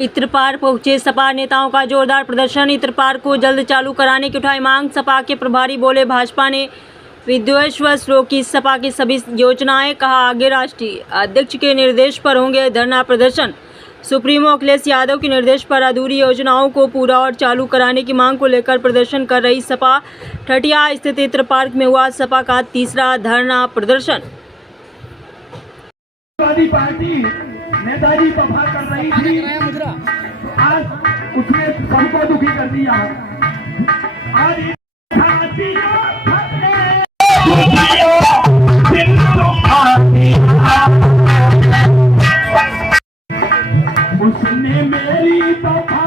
इत्र पार्क पहुंचे सपा नेताओं का जोरदार प्रदर्शन। इत्र पार्क को जल्द चालू कराने की उठाई मांग। सपा के प्रभारी बोले भाजपा ने विध्वंस रोकी सपा की सभी योजनाएं, कहा आगे राष्ट्रीय अध्यक्ष के निर्देश पर होंगे धरना प्रदर्शन। सुप्रीमो अखिलेश यादव के निर्देश पर अधूरी योजनाओं को पूरा और चालू कराने की मांग को लेकर प्रदर्शन कर रही सपा। ठटिया स्थित इत्र पार्क में हुआ सपा का तीसरा धरना प्रदर्शन। पार्टी नेताजी सभा कर रही थी, आज उसने सबको दुखी कर दिया। आज उसने मेरी ऐसा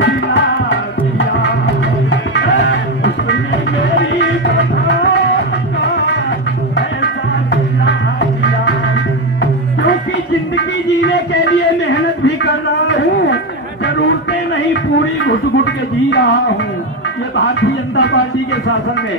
दिला दिया, उसने मेरी ऐसा दिला दिया, क्योंकि जिंदगी जीने के लिए मेहनत भी कर रहा हूँ, जरूरतें नहीं पूरी घुट घुट के जी रहा हूँ। ये भारतीय जनता पार्टी के शासन में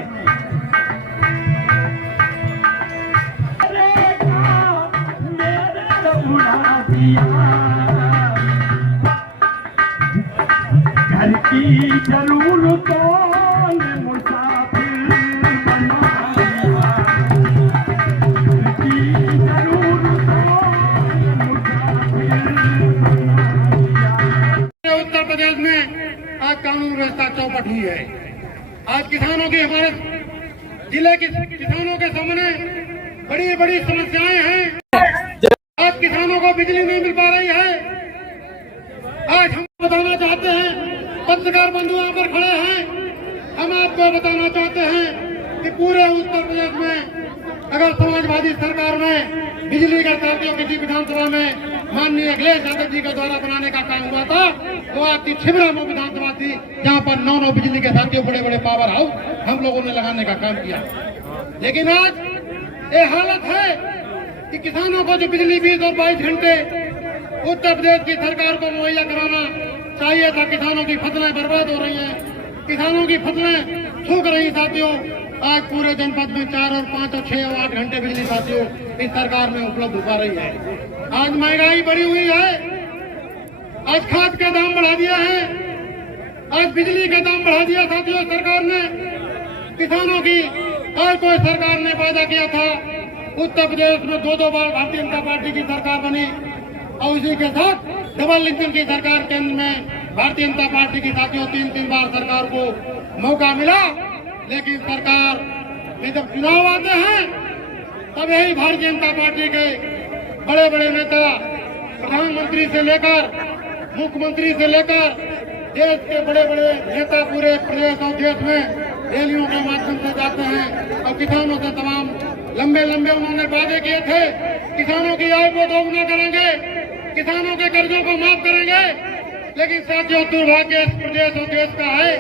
घर की जरूरतों ने मुसाफिर बना दिया, घर की जरूरतों ने मुसाफिर बना दिया। उत्तर प्रदेश में आज कानून व्यवस्था चौपट हुई है। आज किसानों की, हमारे जिले के किसानों के सामने बड़ी बड़ी समस्याएं हैं। आज किसानों को बिजली नहीं मिल पा रही है। आज हम बताना चाहते हैं, पत्रकार बंधु यहाँ पर खड़े हैं, हम आपको बताना चाहते हैं कि पूरे उत्तर प्रदेश में अगर समाजवादी सरकार में बिजली का साथियों किसी विधानसभा में माननीय अखिलेश यादव जी के द्वारा बनाने का काम हुआ था, तो आपकी छिबरा में विधानसभा थी जहाँ पर 9 बिजली के साथियों बड़े बड़े पावर हाउस हम लोगों ने लगाने का काम किया। लेकिन आज ये हालत है कि किसानों को जो बिजली 20 और 22 घंटे उत्तर प्रदेश की सरकार को मुहैया कराना चाहिए था, किसानों की फसलें बर्बाद हो रही हैं, किसानों की फसलें सूख रही साथियों। आज पूरे जनपद में 4 और 5 और 6 और 8 घंटे बिजली साथियों इस सरकार में उपलब्ध हो पा रही है। आज महंगाई बढ़ी हुई है, आज खाद के दाम बढ़ा दिया है, आज बिजली के दाम बढ़ा दिया साथियों सरकार ने किसानों की। आज कोई सरकार ने वादा किया था उत्तर प्रदेश में 2 बार भारतीय जनता पार्टी की सरकार बनी और उसी के साथ डबल इंजन की सरकार केंद्र में भारतीय जनता पार्टी की साथियों 3 बार सरकार को मौका मिला। लेकिन सरकार में जब चुनाव आते हैं तब यही भारतीय जनता पार्टी के बड़े बड़े नेता, प्रधानमंत्री से लेकर मुख्यमंत्री से लेकर देश के बड़े बड़े नेता पूरे प्रदेश और देश में रैलियों के माध्यम से जाते हैं और किसानों से तमाम लंबे उन्होंने वादे किए थे। किसानों की आय को दोगुना करेंगे, किसानों के कर्जों को माफ करेंगे। लेकिन साथियों दुर्भाग्य इस प्रदेश और देश का है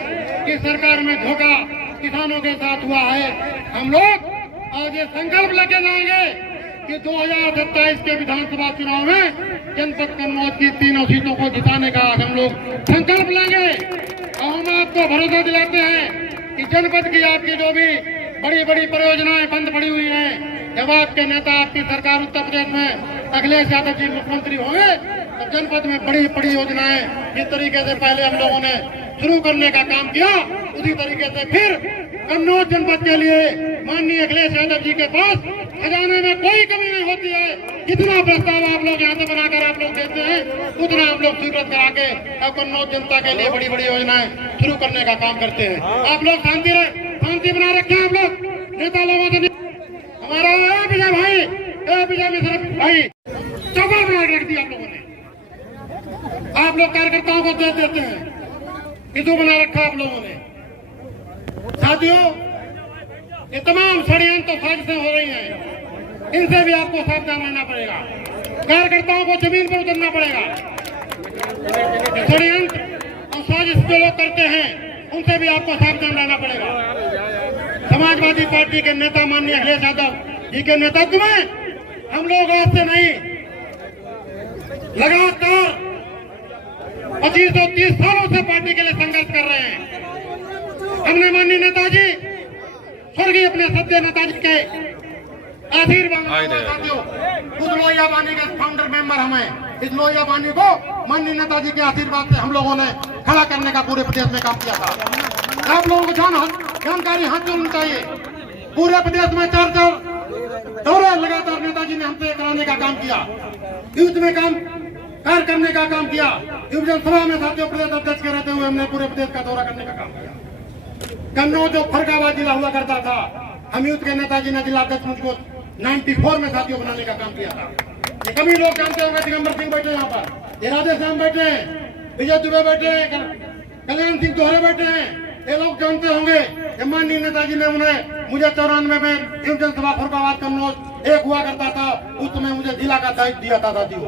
कि सरकार में धोखा किसानों के साथ हुआ है। हम लोग आज ये संकल्प लेके जाएंगे कि 2027 के विधानसभा चुनाव में जनपद कन्नौज की 3 सीटों को जिताने का आज हम लोग संकल्प लेंगे। और हम आपको भरोसा दिलाते हैं कि जनपद की आपकी जो भी बड़ी बड़ी परियोजनाएं बंद पड़ी हुई हैं, जब आपके नेता, आपकी सरकार उत्तर प्रदेश में अखिलेश यादव जी मुख्यमंत्री होंगे तो जनपद में बड़ी बड़ी योजनाएं जिस तरीके से पहले हम लोगों ने शुरू करने का काम किया, उसी तरीके से फिर कन्नौज जनपद के लिए माननीय अखिलेश यादव जी के पास खजाने में कोई कमी नहीं होती है। जितना प्रस्ताव आप लोग यहाँ से बनाकर आप लोग देते हैं, उतना हम लोग स्वीकृत करा के और कन्नौज जनता के लिए बड़ी बड़ी योजनाएं शुरू करने का काम करते हैं। आप लोग शांति बना रखे हैं। आप लोग नेता लोगों से हमारा विजय भाई, विजय मिश्रा भाई चौका बना के रख दिया आप लोगों ने। आप लोग कार्यकर्ताओं को दे देते हैं, किसको बना रखा आप लोगों ने। साथियों, ये तमाम षड्यंत्र साजिशें हो रही हैं, इनसे भी आपको सावधान रहना पड़ेगा। कार्यकर्ताओं को जमीन पर उतरना पड़ेगा। षड्यंत्र और साजिश जो लोग करते हैं उनसे भी आपको सावधान रहना पड़ेगा। समाजवादी पार्टी के नेता माननीय अखिलेश यादव जी के नेतृत्व में हम लोग आज से नहीं, लगातार 25-30 सालों से पार्टी के लिए संघर्ष कर रहे हैं। हमने माननीय नेताजी, स्वर्गीय अपने सत्य नेताजी के आशीर्वाद उस लोहिया वानी के फाउंडर मेंबर हमें, इस लोहिया वानी को माननीय नेताजी के आशीर्वाद से हम लोगों ने खड़ा करने का पूरे प्रदेश में काम किया था। आप लोगों को जानकारी हाथ जोड़नी चाहिए। पूरे प्रदेश में 4 दौरे लगातार नेताजी ने हमसे कराने का काम किया, यूथ में काम कार्य करने का काम किया। डिवीजन सभा में साथियों प्रदेश अध्यक्ष के रहते हुए हमने पूरे प्रदेश का दौरा करने का काम किया। कन्नौज जो फरकाबाद जिला हुआ करता था, हम यूथ के नेताजी ने जिला अध्यक्ष मुझको 94 में साथियों बनाने का काम किया था। ये कभी लोग जानते होंगे, दिगंबर सिंह बैठे यहाँ पर, ये राधे श्याम बैठे हैं, विजय दुबे बैठे हैं, कल्याण सिंह दोहरे बैठे हैं। ये लोग जानते होंगे कि माननीय नेताजी ने उन्हें मुझे 94 में डिवीजन सभा फरकाबाद कन्नौज एक हुआ करता था, उसमें मुझे जिला का दायित्व दिया था साथियों।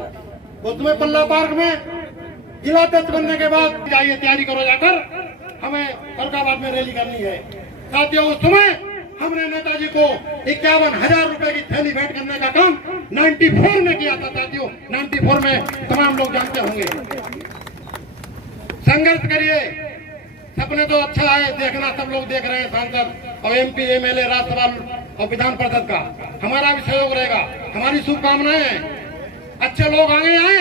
उसमें पल्ला पार्क में जिला अध्यक्ष बनने के बाद जाइए तैयारी करो जाकर, हमें फरकाबाद में रैली करनी है साथियों। उस समय हमने नेताजी को 51,000 रुपए की थैली भेंट करने का काम 94 में किया था साथियों। 94 में तमाम लोग जानते होंगे। संघर्ष करिए, सपने तो अच्छा है देखना, सब लोग देख रहे हैं, सांसद और MP MLA राज्यसभा और विधान परिषद का हमारा भी सहयोग रहेगा। हमारी शुभकामनाएं हैं, अच्छे लोग आगे आए,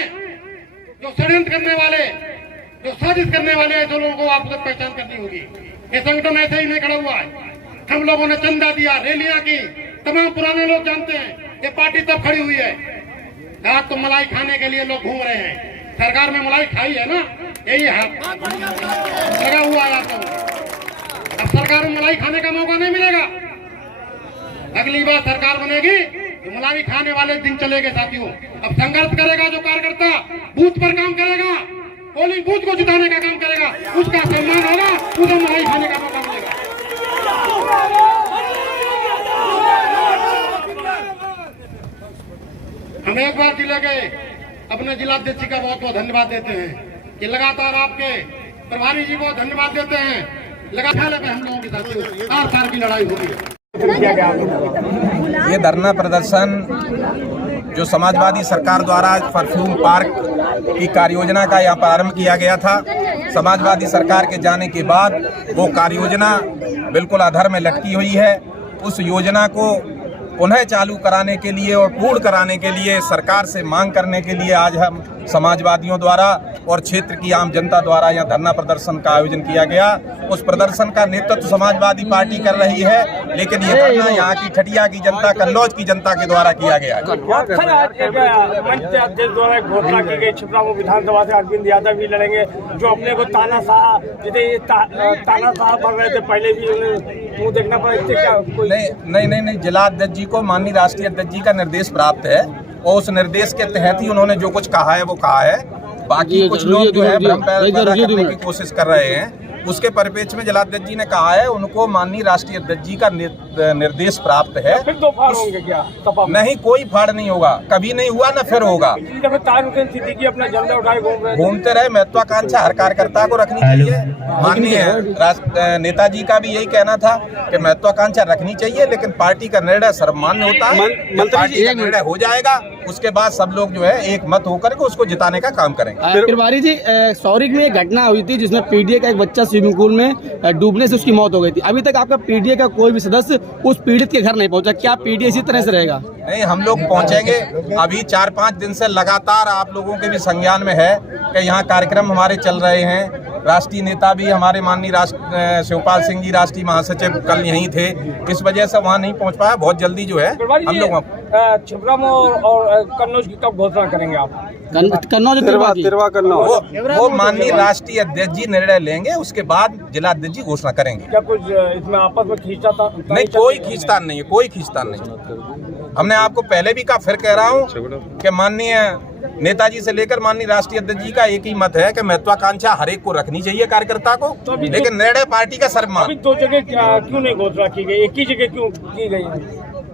जो षड्यंत्र करने वाले, जो साजिश करने वाले ऐसे लोगों को आप तक पहचान करनी होगी। ये संगठन ऐसे ही नहीं खड़ा हुआ है, हम लोगों ने चंदा दिया, रैलियां की, तमाम पुराने लोग जानते हैं ये पार्टी तब खड़ी हुई है। आज तो मलाई खाने के लिए लोग घूम रहे हैं, सरकार में मलाई खाई है ना, यही हाथ लगा हुआ है आपको। अब सरकार में मलाई खाने का मौका नहीं मिलेगा, अगली बार सरकार बनेगी तो मलाई खाने वाले दिन चलेंगे साथियों। अब संघर्ष करेगा जो कार्यकर्ता, बूथ पर काम करेगा, पोलिंग बूथ को जिताने का काम करेगा, उसका सम्मान होगा, उसे मलाई खाने का मौका मिलेगा। हम एक बार जिले के अपने जिलाध्यक्ष का बहुत बहुत धन्यवाद देते हैं कि लगातार आपके प्रभारी जी को धन्यवाद देते हैं। लगातार हम लोगों के साथ 4 साल की लड़ाई होगी। ये धरना प्रदर्शन जो समाजवादी सरकार द्वारा परफ्यूम पार्क की कार्ययोजना का यहाँ प्रारंभ किया गया था, समाजवादी सरकार के जाने के बाद वो कार्ययोजना बिल्कुल अधर में लटकी हुई है। उस योजना को पुनः चालू कराने के लिए और पूर्ण कराने के लिए सरकार से मांग करने के लिए आज हम समाजवादियों द्वारा और क्षेत्र की आम जनता द्वारा यहाँ धरना प्रदर्शन का आयोजन किया गया। उस प्रदर्शन का नेतृत्व समाजवादी पार्टी कर रही है, लेकिन ये धरना यहाँ की ठटिया की जनता, कन्नौज की जनता के द्वारा किया गया है। मंच अध्यक्ष द्वारा घोषणा की गई, छिबरामऊ विधानसभा से अरविंद यादव भी लड़ेंगे, जो अपने को तानाशाह बन रहे थे, पहले भी मुँह देखना पड़ा, इससे क्या कोई नहीं, जिला अध्यक्ष जी को माननीय राष्ट्रीय अध्यक्ष जी का निर्देश प्राप्त है और उस निर्देश के तहत ही उन्होंने जो कुछ कहा है वो कहा है। बाकी कुछ लोग जो है भ्रम पैदा करने की कोशिश कर रहे हैं, उसके परिप्रेक्ष्य में जिलाध्यक्ष जी ने कहा है उनको माननीय राष्ट्रीय अध्यक्ष जी का निर्देश प्राप्त है। फिर 2 फाड़ होंगे क्या? नहीं, कोई फाड़ नहीं होगा, कभी नहीं हुआ ना फिर होगा। सिद्दीकी अपना झंडा उठाए घूमते रहे, महत्वाकांक्षा हर कार्यकर्ता को रखनी चाहिए। माननीय नेताजी का भी यही कहना था कि महत्वाकांक्षा रखनी चाहिए, लेकिन पार्टी का निर्णय सर्वमान्य होता है। पार्टी का निर्णय हो जाएगा, उसके बाद सब लोग जो है एक मत होकर के उसको जिताने का काम करेंगे। तिवारी जी, सौरिक में एक घटना हुई थी जिसमें पीडीए का एक बच्चा स्विमिंग पूल में डूबने से उसकी मौत हो गई थी। अभी तक आपका पीडीए का कोई भी सदस्य उस पीड़ित के घर नहीं पहुंचा, क्या पीडीए इसी तरह से रहेगा? नहीं, हम लोग पहुंचेंगे। अभी 4-5 दिन से लगातार आप लोगों के भी संज्ञान में है कि यहाँ कार्यक्रम हमारे चल रहे हैं। राष्ट्रीय नेता भी हमारे माननीय शिवपाल सिंह जी राष्ट्रीय महासचिव कल यहीं थे, इस वजह से वहाँ नहीं पहुँच पाया। बहुत जल्दी जो है हम लोग छिबरामऊ और कन्नौज की कब घोषणा करेंगे आप? कन्नौज वो माननीय राष्ट्रीय अध्यक्ष जी निर्णय लेंगे, उसके बाद जिला अध्यक्ष जी घोषणा करेंगे। क्या कुछ इसमें आपस में खींचतान? नहीं, कोई खींचतान नहीं है, कोई खींचतान नहीं। हमने आपको पहले भी कहा, फिर कह रहा हूँ कि माननीय नेताजी से लेकर माननीय राष्ट्रीय अध्यक्ष जी का एक ही मत है कि महत्वाकांक्षा हर एक को रखनी चाहिए कार्यकर्ता को, लेकिन निर्णय पार्टी का सर्वमान्य। 2 जगह क्यों नहीं घोषणा की गई, एक ही जगह क्यों की गई?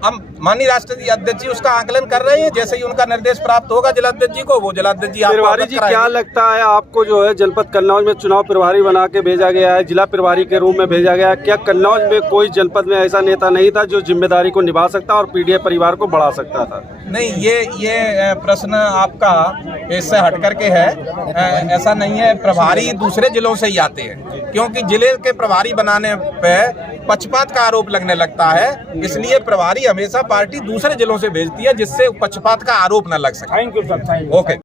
हम माननीय राष्ट्रीय अध्यक्ष जी उसका आकलन कर रहे हैं, जैसे ही उनका निर्देश प्राप्त होगा जिलाध्यक्ष जी को, वो जिलाध्यक्ष जी प्रभारी जी क्या लगता है आपको जो है जनपद कन्नौज में चुनाव प्रभारी बना के भेजा गया है, जिला प्रभारी के रूप में भेजा गया है, क्या कन्नौज में कोई जनपद में ऐसा नेता नहीं था जो जिम्मेदारी को निभा सकता और पीडीए परिवार को बढ़ा सकता था? नहीं, ये प्रश्न आपका इससे हट करके है, ऐसा नहीं है। प्रभारी दूसरे जिलों से ही आते हैं, क्योंकि जिले के प्रभारी बनाने पे पक्षपात का आरोप लगने लगता है, इसलिए प्रभारी हमेशा पार्टी दूसरे जिलों से भेजती है जिससे पक्षपात का आरोप न लग सके। Thank you sir, thank you. Okay.